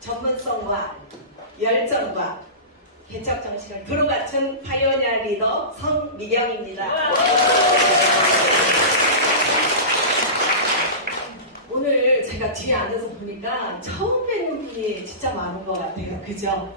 전문성과 열정과 개척 정신을 두루갖춘 파이오니아 리더 성미경입니다. 오늘 제가 뒤에 앉아서 보니까 처음 뵙는 분이 진짜 많은 것 같아요. 그죠?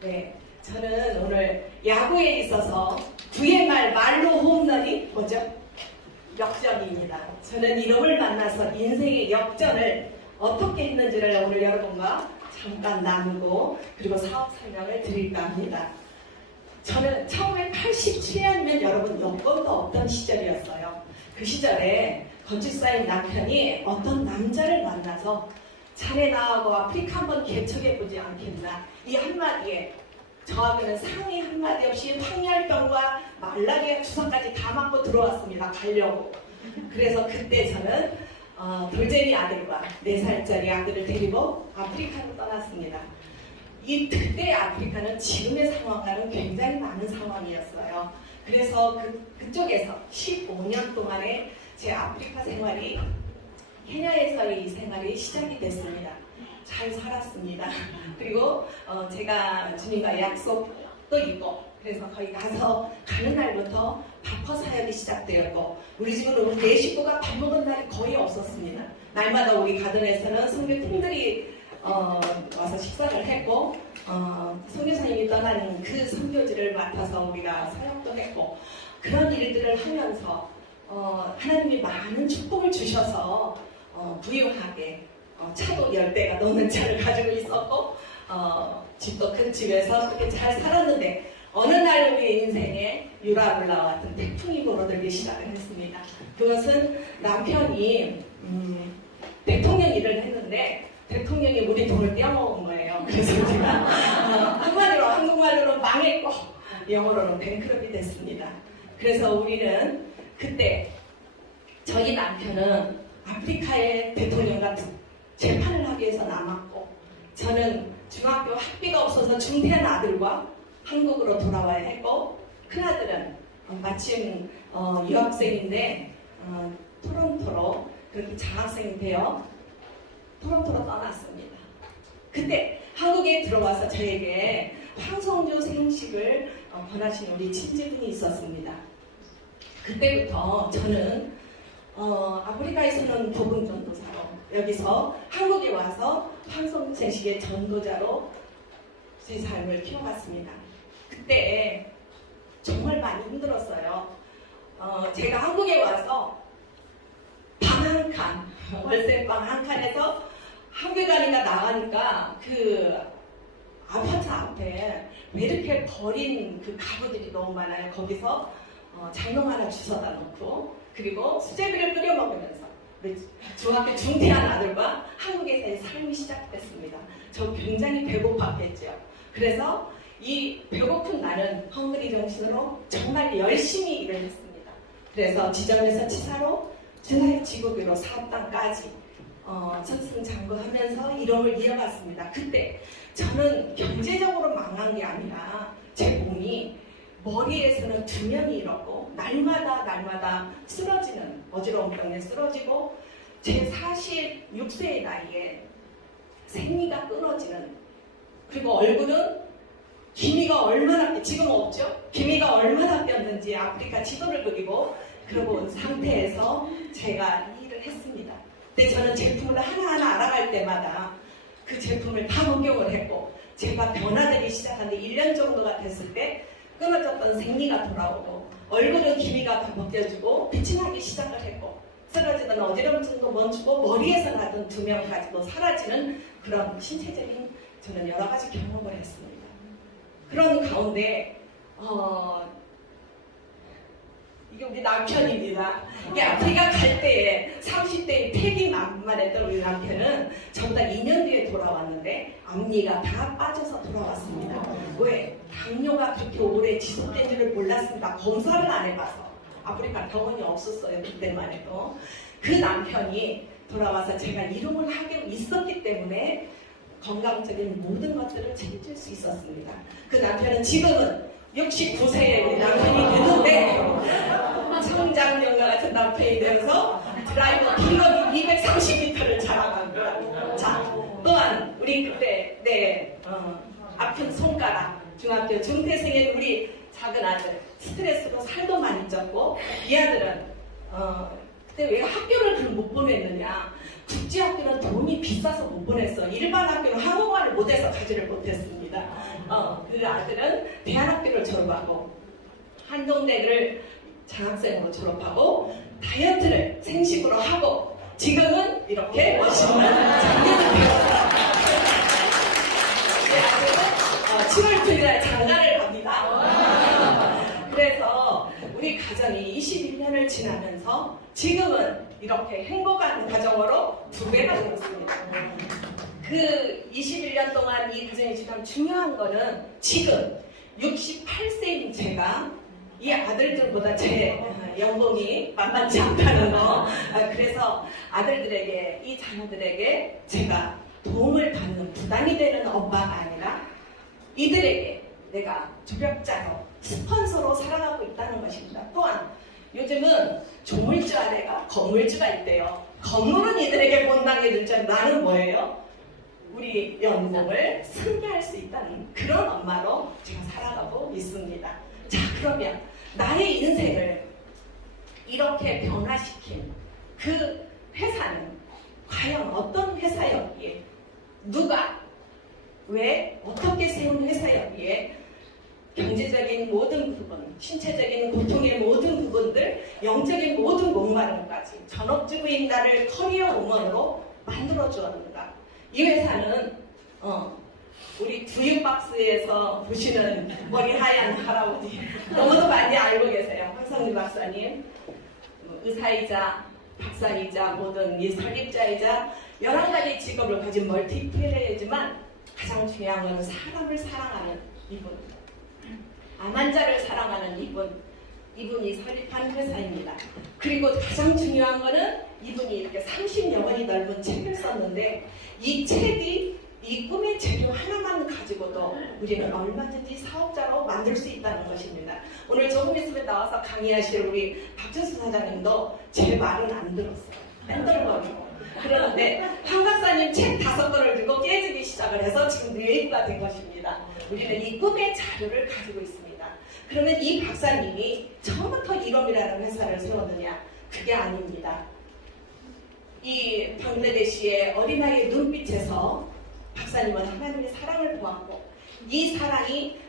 네, 저는 오늘 야구에 있어서 9회 말 말로 홈런이 뭐죠? 역전입니다. 저는 이름을 만나서 인생의 역전을 어떻게 했는지를 오늘 여러분과 잠깐 나누고 그리고 사업 설명을 드릴까 합니다. 저는 처음에 87년이면 여러분 여건도 없던 시절이었어요. 그 시절에 건축사인 남편이 어떤 남자를 만나서 자네 나하고 아프리카 한번 개척해보지 않겠나, 이 한마디에 저하고는 상의 한마디 없이 황열병과 말라리아 주사까지 다 맞고 들어왔습니다. 가려고. 그래서 그때 저는 돌쟁이 아들과 4살짜리 아들을 데리고 아프리카로 떠났습니다. 그때 아프리카는 지금의 상황과는 굉장히 많은 상황이었어요. 그래서 그쪽에서 15년 동안의 제 아프리카 생활이, 케냐에서의 이 생활이 시작이 됐습니다. 잘 살았습니다. 그리고 제가 주님과 약속도 있고, 그래서 거기 가서 가는 날부터 바퍼 사역이 시작되었고, 우리 집은 우리 4식구가 밥 먹은 날이 거의 없었습니다. 날마다 우리 가든에서는 선교팀들이 와서 식사를 했고, 선교사님이 떠나는 그 선교지를 맡아서 우리가 사역도 했고, 그런 일들을 하면서 하나님이 많은 축복을 주셔서 부유하게 차도 10대가 넘는 차를 가지고 있었고, 집도 큰 집에서 그렇게 잘 살았는데, 어느 날 우리 인생에 유라블라와 같은 태풍이 불어들기 시작을 했습니다. 그것은 남편이 대통령 일을 했는데 대통령이 우리 돈을 떼어먹은 거예요. 그래서 제가 한국말로는 망했고 영어로는 뱅크럽이 됐습니다. 그래서 우리는 그때 저희 남편은 아프리카의 대통령과 재판을 하기 위해서 남았고, 저는 중학교 학비가 없어서 중퇴한 아들과 한국으로 돌아와야 했고, 큰아들은 마침 유학생인데 토론토로 그렇게 장학생이 되어 토론토로 떠났습니다. 그때 한국에 들어와서 저에게 황성주 생식을 권하신 우리 친지분이 있었습니다. 그때부터 저는 아프리카에서는 복음 전도사로, 여기서 한국에 와서 황성주 생식의 전도자로 제 삶을 키워갔습니다. 그때 정말 많이 힘들었어요. 제가 한국에 와서 방 한 칸, 월세방 한 칸에서 한국에 가니까 나가니까 그 아파트 앞에 왜 이렇게 버린 그 가구들이 너무 많아요. 거기서 장롱 하나 주워다 놓고, 그리고 수제비를 끓여 먹으면서 중학교 중퇴한 아들과 한국에서의 삶이 시작됐습니다. 저 굉장히 배고팠겠죠. 그래서 이 배고픈 나는 헝그리 정신으로 정말 열심히 일을 했습니다. 그래서 지점에서 치사로 지구비로 사업단까지 승승장구하면서 이름을 이어갔습니다. 그때 저는 경제적으로 망한 게 아니라 제 몸이 머리에서는 2면이 잃었고, 날마다 쓰러지는 어지러운 병에 쓰러지고, 제 46세의 나이에 생리가 끊어지는, 그리고 얼굴은 기미가 얼마나, 지금 없죠? 기미가 얼마나 꼈는지 아프리카 지도를 그리고 그러고 온 상태에서 제가 이 일을 했습니다. 근데 저는 제품을 하나하나 알아갈 때마다 그 제품을 다 목용을 했고, 제가 변화되기 시작하는데 1년 정도가 됐을 때 끊어졌던 생리가 돌아오고, 얼굴은 기미가 다 벗겨지고 빛이 나기 시작을 했고, 쓰러지던 어지럼증도 멈추고, 머리에서 나던 두면까지도 사라지는 그런 신체적인 저는 여러 가지 경험을 했습니다. 그런 가운데 이게 우리 남편입니다. 이게 아프리카 갈 때에 30대의 패기 만만했던 우리 남편은 저보다 2년 뒤에 돌아왔는데 앞니가 다 빠져서 돌아왔습니다. 왜? 당뇨가 그렇게 오래 지속된 줄을 몰랐습니다. 검사를 안 해봐서. 아프리카 병원이 없었어요. 그때만 해도. 그 남편이 돌아와서 제가 이름을 하기로 있었기 때문에 건강적인 모든 것들을 챙길 수 있었습니다. 그 남편은 지금은 69세의 우리 남편이 되는데 성장년과 같은 남편이 되어서 드라이버 기록이 230m를 자랑한 거야. 자, 또한 우리 그때 아픈 손가락, 중학교 중퇴생인 우리 작은 아들 스트레스로 살도 많이 쪘고, 이 아들은 그때 왜 학교를 그럼 못 보냈느냐, 국제학교는 돈이 비싸서 못 보냈어. 일반 학교는 한국말을 못해서 가지를 못했습니다. 그 아들은 대안학교를 졸업하고 한동대를 장학생으로 졸업하고 다이어트를 생식으로 하고 지금은 이렇게 멋있는 장녀를 되었어요. 제 아들은 7월 9일날 장가를 갑니다. 그래서 우리 가정이 21년을 지나면서 지금은 이렇게 행복한 가정으로 2배가 되었습니다. 그 21년 동안 이 가정이 지금 중요한 거는 지금 68세인 제가 이 아들들보다 제 연봉이 만만치 않다는 거. 그래서 아들들에게, 이 자녀들에게 제가 도움을 받는 부담이 되는 엄마가 아니라 이들에게 내가 조력자로, 스폰서로 살아가고 있다는 것입니다. 또한 요즘은 조물주 아래가 건물주가 있대요. 건물은 이들에게 본당에 들자 나는 뭐예요? 우리 연봉을 승계할 수 있다는 그런 엄마로 제가 살아가고 있습니다. 자, 그러면 나의 인생을 이렇게 변화시킨 그 회사는 과연 어떤 회사였기에, 누가, 왜, 어떻게 세운 회사였기에 경제적인 모든 부분, 신체적인 고통의 모든 부분들, 영적인 모든 목마름까지 전업주부인 나를 커리어 우먼으로 만들어주었는가. 이 회사는 우리 두유박스에서 보시는 머리 하얀 할아버지 너무도 많이 알고 계세요. 황성민 박사님, 의사이자 박사이자 모든 이 설립자이자 11가지 직업을 가진 멀티플레이어지만 가장 중요한 건 사람을 사랑하는 이분, 암환자를 사랑하는 이분이 설립한 회사입니다. 그리고 가장 중요한 거는 이분이 이렇게 30여 권이 넓은 책을 썼는데, 이 책이 이 꿈의 재료 하나만 가지고도 우리는 얼마든지 사업자로 만들 수 있다는 것입니다. 오늘 조금 있으면 나와서 강의하실 우리 박준수 사장님도 제 말은 안 들었어요. 뺀떨거리고. 그러는데 한 박사님 책 5권을 들고 깨지기 시작을 해서 지금 뇌입가 된 것입니다. 우리는 이 꿈의 자료를 가지고 있습니다. 그러면 이 박사님이 처음부터 이롬이라는 회사를 세웠느냐? 그게 아닙니다. 이 방글라데시의 어린아이의 눈빛에서 박사님은 하나님의 사랑을 보았고, 이 사랑이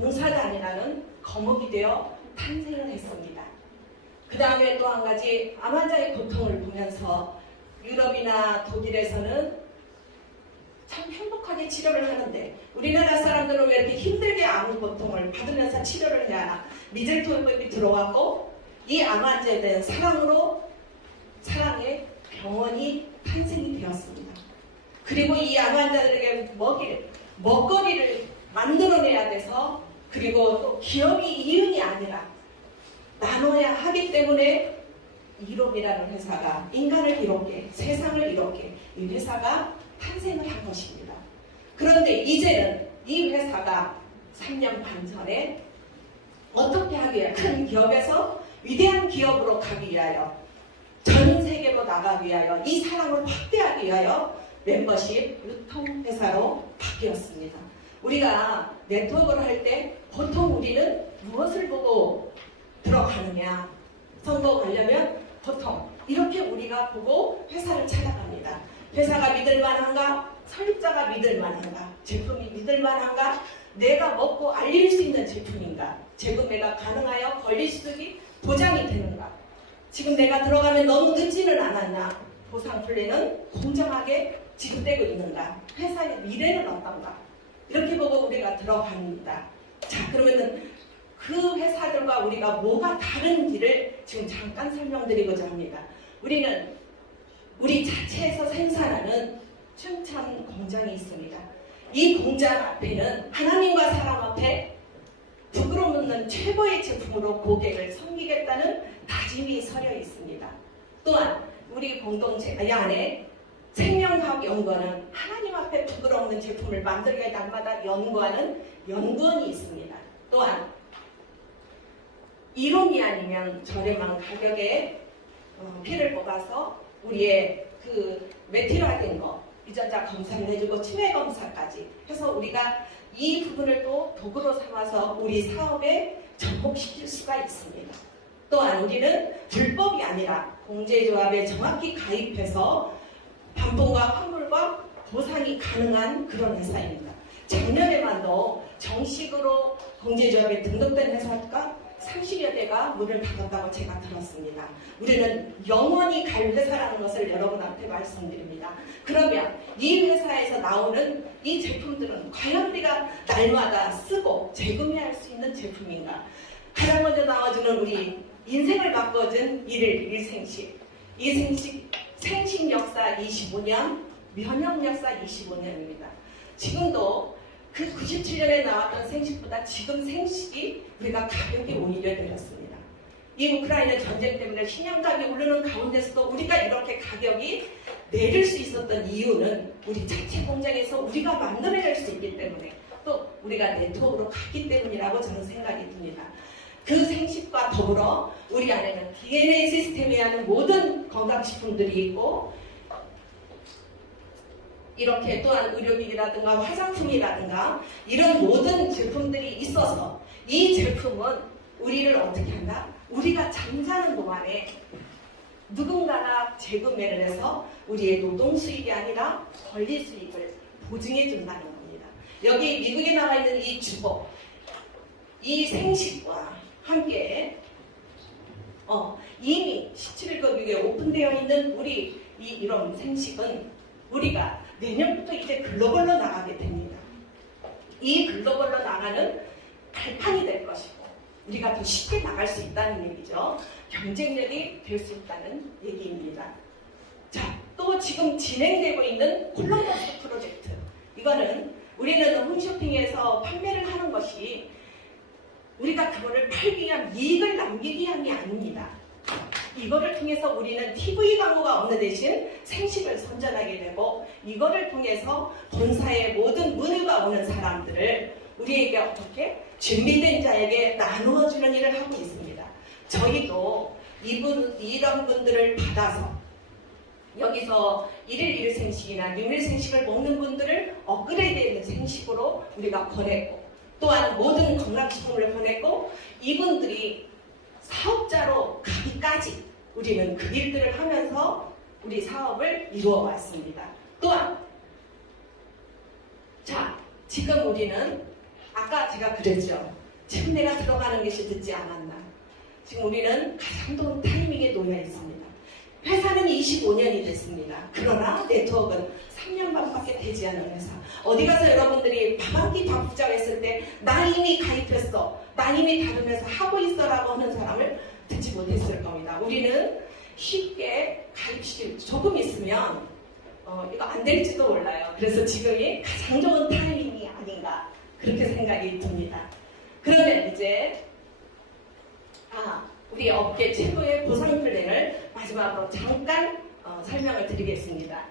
봉사단이라는 거목이 되어 탄생을 했습니다. 그 다음에 또 한 가지, 암 환자의 고통을 보면서 유럽이나 독일에서는 참 행복하게 치료를 하는데 우리나라 사람들은 왜 이렇게 힘들게 암 고통을 받으면서 치료를 해야 하나. 미들토요법이 들어갔고 이 암 환자에 대한 사랑의 병원이 탄생이 되었습니다. 그리고 이 암 환자들에게 먹거리를 만들어내야 돼서, 그리고 또 기업이 이윤이 아니라 나눠야 하기 때문에 이롬이라는 회사가 인간을 이롭게, 세상을 이롭게 이 회사가 탄생을 한 것입니다. 그런데 이제는 이 회사가 3년 반 전에 어떻게 하기 위해 큰 기업에서 위대한 기업으로 가기 위하여, 전 세계로 나가기 위하여, 이 사랑을 확대하기 위하여 멤버십 유통회사로 바뀌었습니다. 우리가 네트워크를 할 때 보통 우리는 무엇을 보고 들어가느냐, 선거하려면 보통 이렇게 우리가 보고 회사를 찾아갑니다. 회사가 믿을만한가? 설립자가 믿을만한가? 제품이 믿을만한가? 내가 먹고 알릴 수 있는 제품인가? 재구매가 가능하여 권리수익이 보장이 되는가? 지금 내가 들어가면 너무 늦지는 않았나? 보상 플랜은 공정하게 지급되고 있는가? 회사의 미래는 어떤가? 이렇게 보고 우리가 들어갑니다. 자, 그러면은 그 회사들과 우리가 뭐가 다른지를 지금 잠깐 설명드리고자 합니다. 우리는 우리 자체에서 생산하는 춘천 공장이 있습니다. 이 공장 앞에는 하나님과 사람 앞에 부끄럼 없는 최고의 제품으로 고객을 섬기겠다는 다짐이 서려 있습니다. 또한 우리 공동체 안에 생명과학연구원은 하나님 앞에 부끄럼 없는 제품을 만들게 날마다 연구하는 연구원이 있습니다. 또한 이롬이 아니면 저렴한 가격에 피를 뽑아서 우리의 그 메티라된 거, 유전자 검사를 해주고 치매 검사까지 해서 우리가 이 부분을 또 도구로 삼아서 우리 사업에 접목시킬 수가 있습니다. 또한 우리는 불법이 아니라 공제조합에 정확히 가입해서 반품과 환불과 보상이 가능한 그런 회사입니다. 작년에만도 정식으로 공제조합에 등록된 회사가 30여 대가 문을 닫았다고 제가 들었습니다. 우리는 영원히 갈 회사라는 것을 여러분한테 말씀드립니다. 그러면 이 회사에서 나오는 이 제품들은 과연 우리가 날마다 쓰고 재구매할 수 있는 제품인가? 가장 먼저 나와주는 우리 인생을 바꿔준 일일 일생식. 이 생식 역사 25년, 면역 역사 25년입니다. 지금도 그 97년에 나왔던 생식보다 지금 생식이 우리가 가격이 오히려 내렸습니다. 이 우크라이나 전쟁 때문에 식량값이 오르는 가운데서도 우리가 이렇게 가격이 내릴 수 있었던 이유는 우리 자체 공장에서 우리가 만들어낼 수 있기 때문에 또 우리가 네트워크로 갔기 때문이라고 저는 생각이 듭니다. 그 생식과 더불어 우리 안에는 DNA 시스템이라는 모든 건강식품들이 있고 이렇게 또한 의료기기라든가 화장품이라든가 이런 모든 제품들이 있어서 이 제품은 우리를 어떻게 한다? 우리가 잠자는 동안에 누군가가 재구매를 해서 우리의 노동 수익이 아니라 권리 수익을 보증해 준다는 겁니다. 여기 미국에 나와 있는 이 주보, 이 생식과 함께 이미 17개 미국에 오픈되어 있는 우리 이런 생식은 우리가 내년부터 이제 글로벌로 나가게 됩니다. 이 글로벌로 나가는 발판이 될 것이고 우리가 더 쉽게 나갈 수 있다는 얘기죠. 경쟁력이 될 수 있다는 얘기입니다. 자, 또 지금 진행되고 있는 콜럼버스 프로젝트. 이거는 우리는 홈쇼핑에서 판매를 하는 것이 우리가 그거를 팔기 위한 이익을 남기기 위함이 아닙니다. 이거를 통해서 우리는 TV 광고가 없는 대신 생식을 선전하게 되고 이거를 통해서 본사의 모든 문의가 오는 사람들을 우리에게 어떻게 준비된 자에게 나누어 주는 일을 하고 있습니다. 저희도 이런 분들을 받아서 여기서 1일 1일 생식이나 6일 생식을 먹는 분들을 업그레이드되는 생식으로 우리가 보냈고 또한 모든 건강식품을 보냈고 이분들이 사업자로 가기까지 우리는 그 일들을 하면서 우리 사업을 이루어 왔습니다. 또한 자, 지금 우리는 아까 제가 그랬죠. 지금 내가 들어가는 것이 듣지 않았나. 지금 우리는 가장 좋은 타이밍에 놓여 있습니다. 회사는 25년이 됐습니다. 그러나 네트워크는 3년 반밖에 되지 않은 회사. 어디 가서 여러분들이 밤한끼 밥부장했을 때 나 이미 가입했어. 나 이미 다른 회사 하고 있어라고 하는 사람을 듣지 못했을 겁니다. 우리는 쉽게 가입시킬 조금 있으면 이거 안 될지도 몰라요. 그래서 지금이 가장 좋은 타이밍이 아닌가 그렇게 생각이 듭니다. 그러면 이제 우리 업계 최고의 보상 플랜을 마지막으로 잠깐 설명을 드리겠습니다.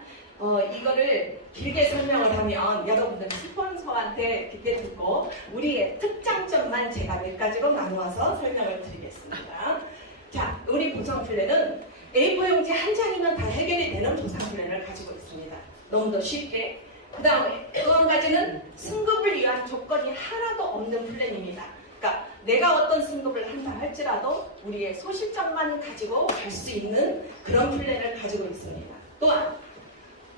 이거를 길게 설명을 하면 여러분들 스폰서한테 그때 듣고 우리의 특장점만 제가 몇 가지로 나누어서 설명을 드리겠습니다. 자, 우리 보상 플랜은 A4 용지 한 장이면 다 해결이 되는 보상 플랜을 가지고 있습니다. 너무도 쉽게. 그 다음에 또 한 가지는 승급을 위한 조건이 하나도 없는 플랜입니다. 그러니까 내가 어떤 승급을 한다 할지라도 우리의 소실점만 가지고 갈 수 있는 그런 플랜을 가지고 있습니다. 또한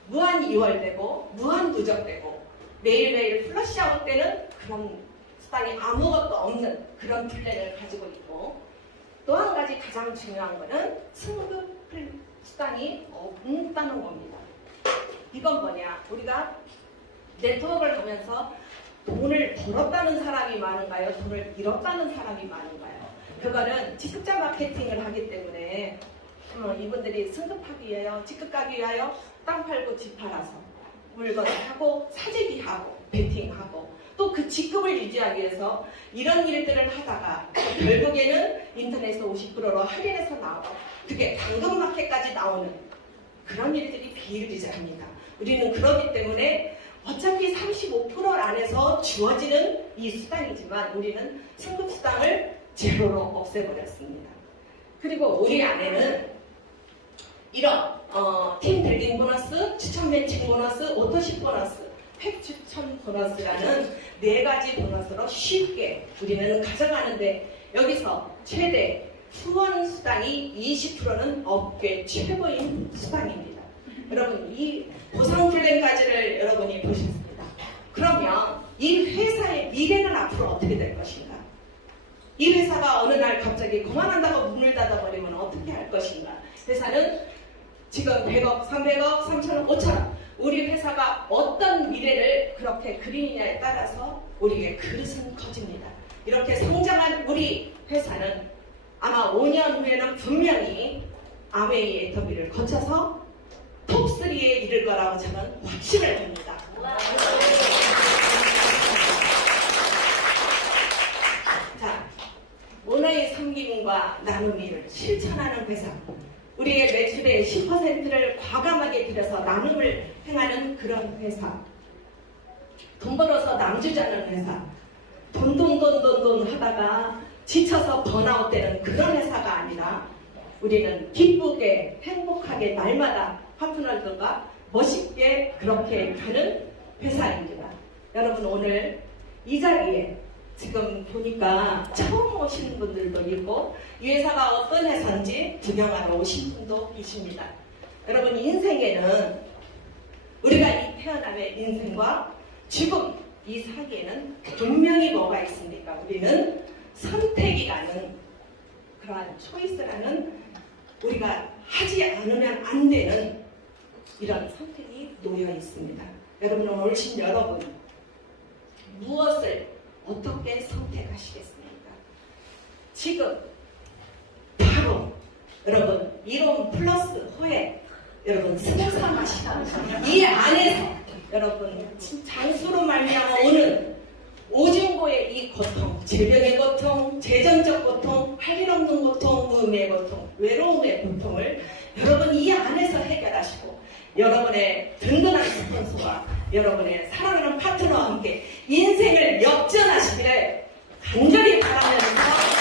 무한 이월되고 무한 누적되고 매일매일 플러시아웃 되는 그런 수단이 아무것도 없는 그런 플랜을 가지고 있고 또 한 가지 가장 중요한 거는 승급 수단이 없다는 겁니다. 이건 뭐냐? 우리가 네트워크를 하면서 돈을 벌었다는 사람이 많은가요? 돈을 잃었다는 사람이 많은가요? 그거는 직급자 마케팅을 하기 때문에 이분들이 승급하기 위하여, 직급가기 위하여 땅 팔고 집 팔아서 물건을 하고 사재기하고 베팅하고 또 그 직급을 유지하기 위해서 이런 일들을 하다가 결국에는 인터넷에서 50%로 할인해서 나오고 그게 당근마켓까지 나오는 그런 일들이 비일비재합니다. 우리는 그렇기 때문에 어차피 35% 안에서 주어지는 이 수당이지만 우리는 승급수당을 제로로 없애버렸습니다. 그리고 우리 안에는 이런 팀 빌딩 보너스, 추천 매칭 보너스, 오토십 보너스, 팩 추천 보너스라는 4가지 보너스로 쉽게 우리는 가져가는데 여기서 최대 후원 수당이 20%는 업계 최고인 수당입니다. 여러분 이 보상 플랜까지를 여러분이 보셨습니다. 그러면 이 회사의 미래는 앞으로 어떻게 될 것인가? 이 회사가 어느 날 갑자기 그만한다고 문을 닫아버리면 어떻게 할 것인가? 회사는 지금 100억, 300억, 3천억, 5천억 우리 회사가 어떤 미래를 그렇게 그리느냐에 따라서 우리의 그릇은 커집니다. 이렇게 성장한 우리 회사는 아마 5년 후에는 분명히 아웨이 엔터비를 거쳐서 톱3에 이를 거라고 저는 확신을 합니다. 자, 문화의 섬김과 나눔을 실천하는 회사. 우리의 매출의 10%를 과감하게 들여서 나눔을 행하는 그런 회사. 돈 벌어서 남주자는 회사. 돈 하다가 지쳐서 번아웃 되는 그런 회사가 아니라 우리는 기쁘게 행복하게 날마다 파트너들과 멋있게 그렇게 가는 회사입니다. 여러분 오늘 이 자리에 지금 보니까 처음 오시는 분들도 있고 이 회사가 어떤 회사인지 구경하러 오신 분도 계십니다. 여러분 인생에는 우리가 이 태어남의 인생과 지금 이 사기에는 분명히 뭐가 있습니까? 우리는 선택이라는 그러한 초이스라는 우리가 하지 않으면 안 되는 이런 선택이 놓여 있습니다. 여러분 오늘 오신 여러분 무엇을 어떻게 선택하시겠습니까? 지금 바로 여러분 이론 플러스 호혜 여러분 승산하시다 이 안에서 여러분 장수로 말미암아 오는 오중고의 이 고통, 질병의 고통, 재정적 고통, 할 일 없는 고통, 의미의 고통, 외로움의 고통을 여러분 이 안에서 해결하시고 여러분의 든든한 스폰서와 여러분의 사랑하는 파트너와 함께 인생을 역전하시기를 간절히 바라면서